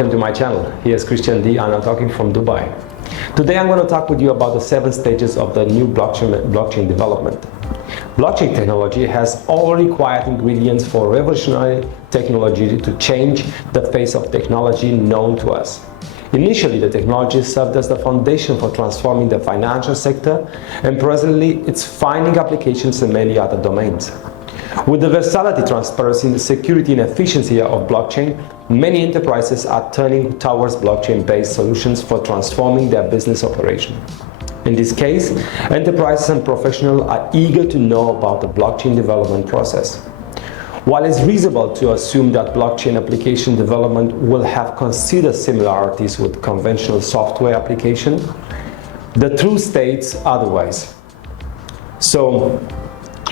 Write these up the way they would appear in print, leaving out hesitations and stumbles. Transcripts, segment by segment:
welcome to my channel. Here's Christian D and I'm talking from Dubai. Today I'm going to talk with you about the 7 stages of the new blockchain development. Blockchain technology has all required ingredients for revolutionary technology to change the face of technology known to us. Initially, the technology served as the foundation for transforming the financial sector, and presently it's finding applications in many other domains. With the versatility, transparency, security and efficiency of blockchain, many enterprises are turning towards blockchain-based solutions for transforming their business operation. In this case, enterprises and professionals are eager to know about the blockchain development process. While it's reasonable to assume that blockchain application development will have considered similarities with conventional software application, the truth states otherwise. So,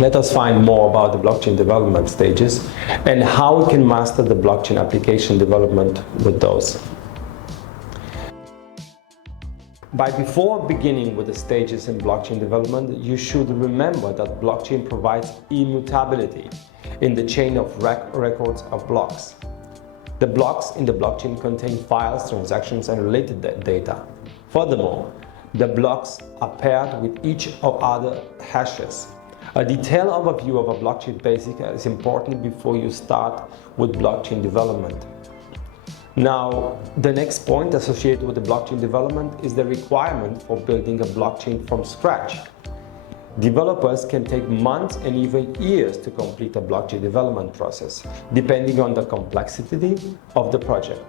let us find more about the blockchain development stages and how we can master the blockchain application development with those. Before beginning with the stages in blockchain development, you should remember that blockchain provides immutability in the chain of records of blocks. The blocks in the blockchain contain files, transactions, and related data. Furthermore, the blocks are paired with each of other hashes. A detailed overview of a blockchain basic is important before you start with blockchain development. Now, the next point associated with the blockchain development is the requirement for building a blockchain from scratch. Developers can take months and even years to complete a blockchain development process, depending on the complexity of the project.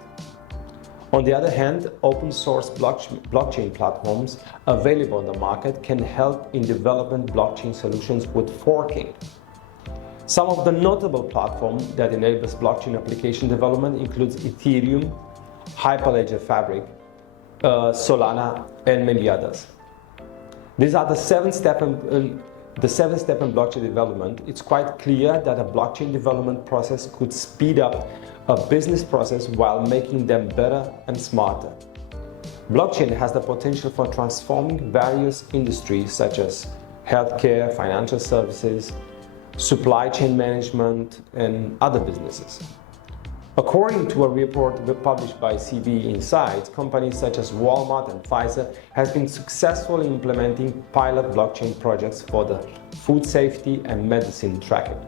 On the other hand, open source blockchain platforms available on the market can help in developing blockchain solutions with forking. Some of the notable platforms that enables blockchain application development includes Ethereum, Hyperledger Fabric, Solana, and many others. These are the 7 steps in blockchain development. It's quite clear that a blockchain development process could speed up a business process while making them better and smarter. Blockchain has the potential for transforming various industries such as healthcare, financial services, supply chain management, and other businesses. According to a report published by CB Insights, companies such as Walmart and Pfizer have been successfully implementing pilot blockchain projects for the food safety and medicine tracking.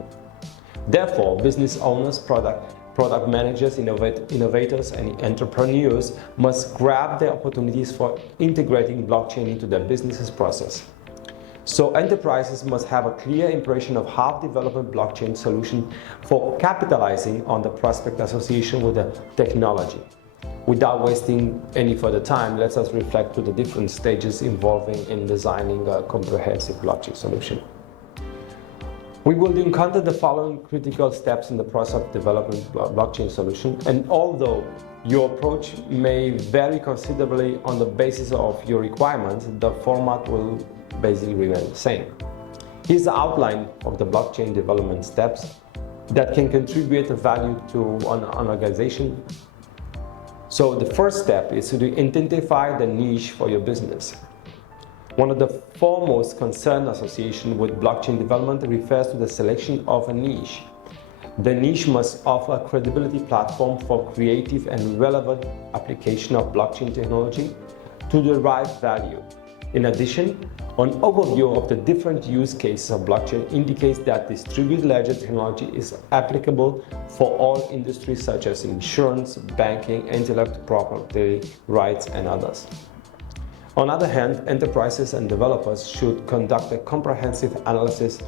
Therefore, business owners, product managers, innovators, and entrepreneurs must grab the opportunities for integrating blockchain into their business's process. So enterprises must have a clear impression of how to develop a blockchain solution for capitalizing on the prospect association with the technology. Without wasting any further time, let us reflect to the different stages involving in designing a comprehensive blockchain solution. We will encounter the following critical steps in the process of developing blockchain solution, and although your approach may vary considerably on the basis of your requirements, the format will basically remain the same. Here's the outline of the blockchain development steps that can contribute value to an organization. So the first step is to identify the niche for your business. One of the foremost concern association with blockchain development refers to the selection of a niche. The niche must offer a credibility platform for creative and relevant application of blockchain technology to derive value. In addition, an overview of the different use cases of blockchain indicates that distributed ledger technology is applicable for all industries such as insurance, banking, intellectual property rights, and others. On the other hand, enterprises and developers should conduct a comprehensive analysis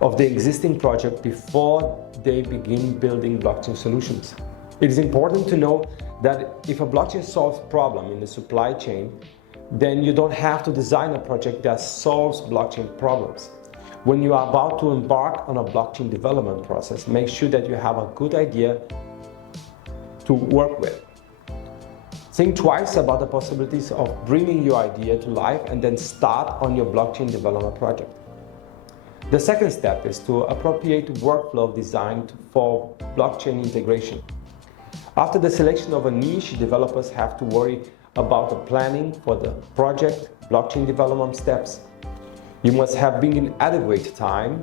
of the existing project before they begin building blockchain solutions. It is important to know that if a blockchain solves a problem in the supply chain, then you don't have to design a project that solves blockchain problems. When you are about to embark on a blockchain development process, make sure that you have a good idea to work with. Think twice about the possibilities of bringing your idea to life and then start on your blockchain development project. The second step is to appropriate workflow designed for blockchain integration. After the selection of a niche, developers have to worry about the planning for the project blockchain development steps. You must have been in adequate time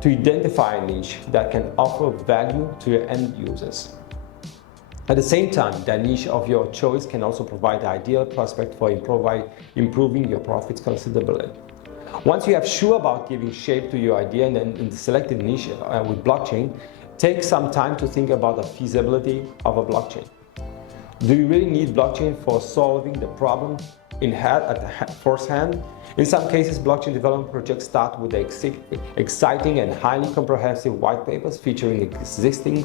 to identify a niche that can offer value to your end users. At the same time, the niche of your choice can also provide the ideal prospect for improving your profits considerably. Once you are sure about giving shape to your idea and in the selected niche with blockchain, take some time to think about the feasibility of a blockchain. Do you really need blockchain for solving the problem at first hand? In some cases, blockchain development projects start with exciting and highly comprehensive white papers featuring existing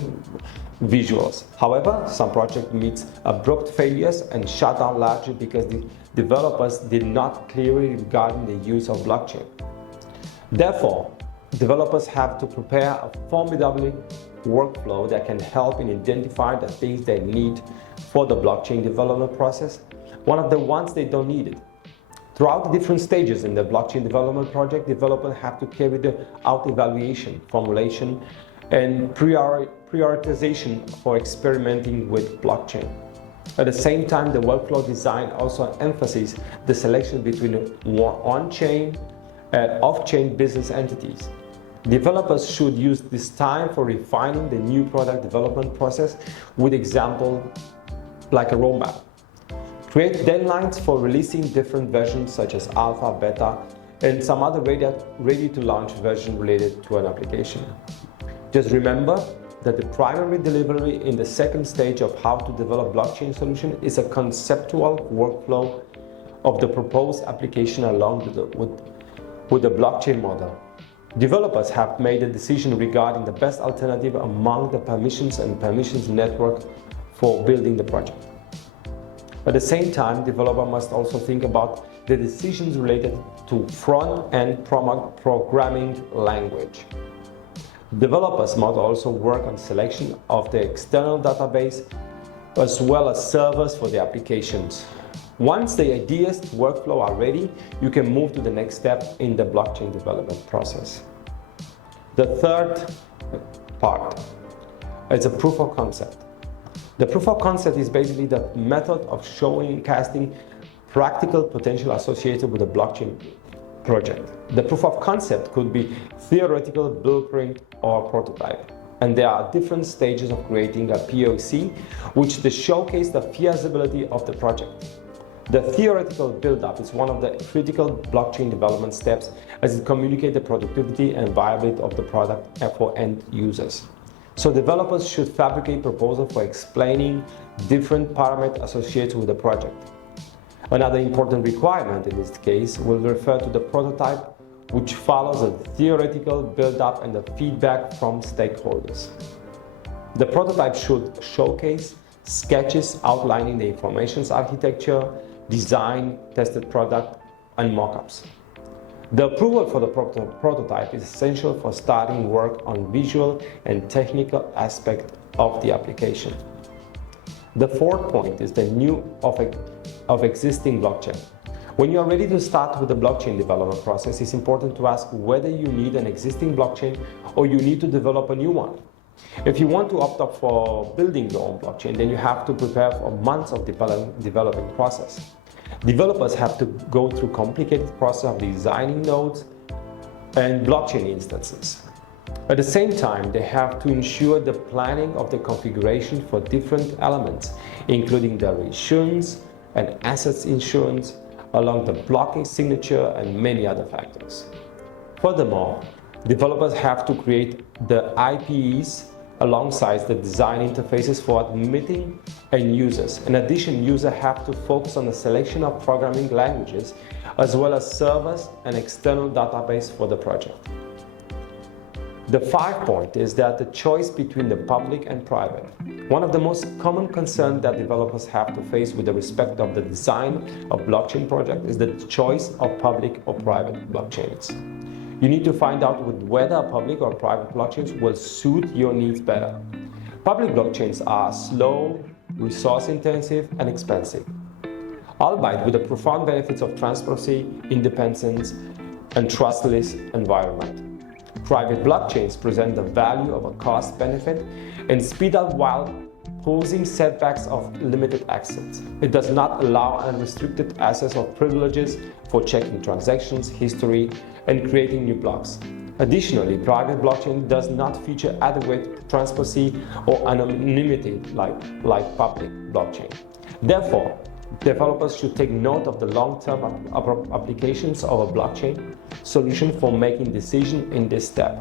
visuals. However, some projects meet abrupt failures and shut down largely because the developers did not clearly regard the use of blockchain. Therefore, developers have to prepare a formidable workflow that can help in identifying the things they need for the blockchain development process, one of the ones they don't need it. Throughout the different stages in the blockchain development project, developers have to carry out evaluation, formulation, and prioritization for experimenting with blockchain. At the same time, the workflow design also emphasizes the selection between on-chain and off-chain business entities. Developers should use this time for refining the new product development process with example like a roadmap. Create deadlines for releasing different versions such as alpha, beta, and some other ready-to-launch version related to an application. Just remember that the primary delivery in the second stage of how to develop blockchain solution is a conceptual workflow of the proposed application along with the blockchain model. Developers have made a decision regarding the best alternative among the permissions and permissions network for building the project. At the same time, developer must also think about the decisions related to front-end programming language. Developers must also work on selection of the external database as well as servers for the applications. Once the ideas workflow are ready, you can move to the next step in the blockchain development process. The third part is a proof of concept. The proof of concept is basically the method of casting practical potential associated with a blockchain project. The proof of concept could be theoretical, blueprint, or prototype. And there are different stages of creating a POC, which showcase the feasibility of the project. The theoretical build-up is one of the critical blockchain development steps as it communicates the productivity and viability of the product for end users. So developers should fabricate proposals for explaining different parameters associated with the project. Another important requirement in this case will refer to the prototype, which follows a theoretical build-up and the feedback from stakeholders. The prototype should showcase sketches outlining the information architecture, design, tested product, and mockups. The approval for the prototype is essential for starting work on visual and technical aspect of the application. The fourth point is the new of existing blockchain. When you are ready to start with the blockchain development process, it's important to ask whether you need an existing blockchain or you need to develop a new one. If you want to opt up for building your own blockchain, then you have to prepare for months of developing process. Developers have to go through complicated process of designing nodes and blockchain instances. At the same time, they have to ensure the planning of the configuration for different elements, including the insurance and assets insurance, along the blocking signature and many other factors. Furthermore, developers have to create the IPEs alongside the design interfaces for admitting end users. In addition, users have to focus on the selection of programming languages as well as servers and external database for the project. The fifth point is that the choice between the public and private. One of the most common concerns that developers have to face with respect of the design of blockchain project is the choice of public or private blockchains. You need to find out whether public or private blockchains will suit your needs better. Public blockchains are slow, resource-intensive, and expensive, albeit with the profound benefits of transparency, independence, and trustless environment. Private blockchains present the value of a cost-benefit and speed up while posing setbacks of limited access. It does not allow unrestricted access of privileges for checking transactions, history, and creating new blocks. Additionally, private blockchain does not feature adequate transparency or anonymity like public blockchain. Therefore, developers should take note of the long-term applications of a blockchain solution for making decisions in this step.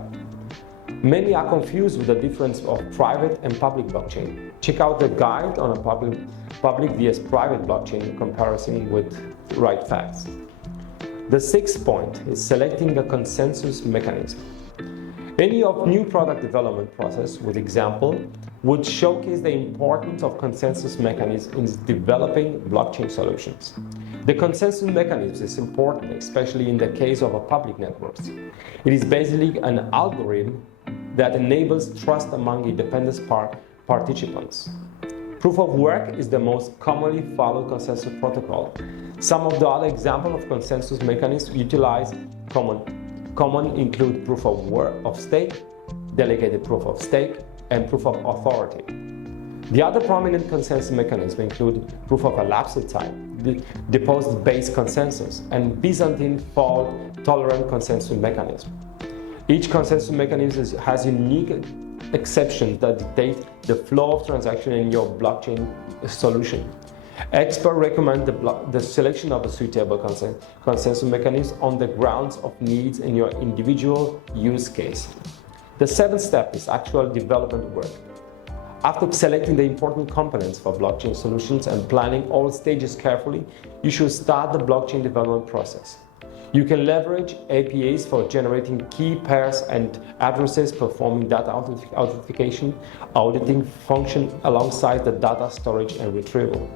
Many are confused with the difference of private and public blockchain. Check out the guide on a public vs private blockchain in comparison with right facts. The sixth point is selecting a consensus mechanism. Any new product development process, with example, would showcase the importance of consensus mechanisms in developing blockchain solutions. The consensus mechanism is important, especially in the case of a public networks. It is basically an algorithm that enables trust among independent participants. Proof of work is the most commonly followed consensus protocol. Some of the other examples of consensus mechanisms utilized common include proof of stake, delegated proof of stake, and proof of authority. The other prominent consensus mechanisms include proof of elapsed time, deposit-based consensus, and Byzantine fault-tolerant consensus mechanism. Each consensus mechanism has unique exceptions that dictate the flow of transactions in your blockchain solution. Experts recommend the selection of a suitable consensus mechanism on the grounds of needs in your individual use case. The seventh step is actual development work. After selecting the important components for blockchain solutions and planning all stages carefully, you should start the blockchain development process. You can leverage APIs for generating key pairs and addresses, performing data authentication, auditing function alongside the data storage and retrieval.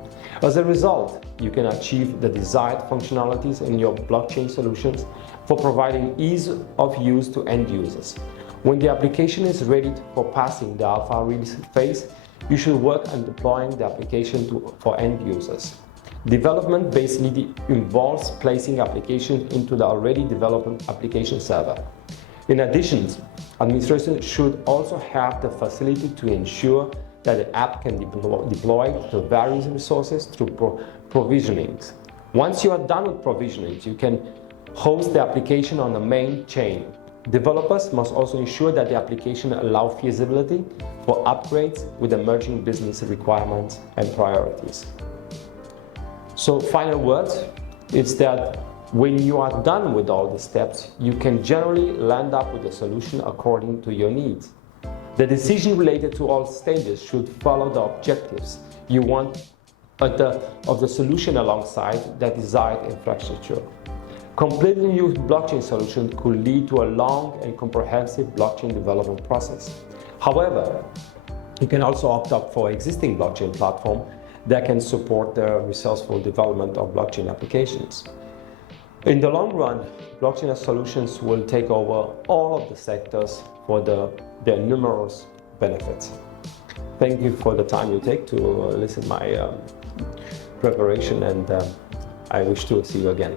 As a result, you can achieve the desired functionalities in your blockchain solutions for providing ease of use to end users. When the application is ready for passing the alpha release phase, you should work on deploying the application for end users. Development basically involves placing applications into the already developed application server. In addition, administrators should also have the facility to ensure that the app can be deployed to various resources through provisioning. Once you are done with provisioning, you can host the application on the main chain. Developers must also ensure that the application allows feasibility for upgrades with emerging business requirements and priorities. So final words is that when you are done with all the steps, you can generally land up with a solution according to your needs. The decision related to all stages should follow the objectives you want of the solution alongside the desired infrastructure. Completely new blockchain solution could lead to a long and comprehensive blockchain development process. However, you can also opt up for existing blockchain platform that can support the resourceful development of blockchain applications. In the long run, blockchain solutions will take over all of the sectors for their numerous benefits. Thank you for the time you take to listen to my preparation, and I wish to see you again.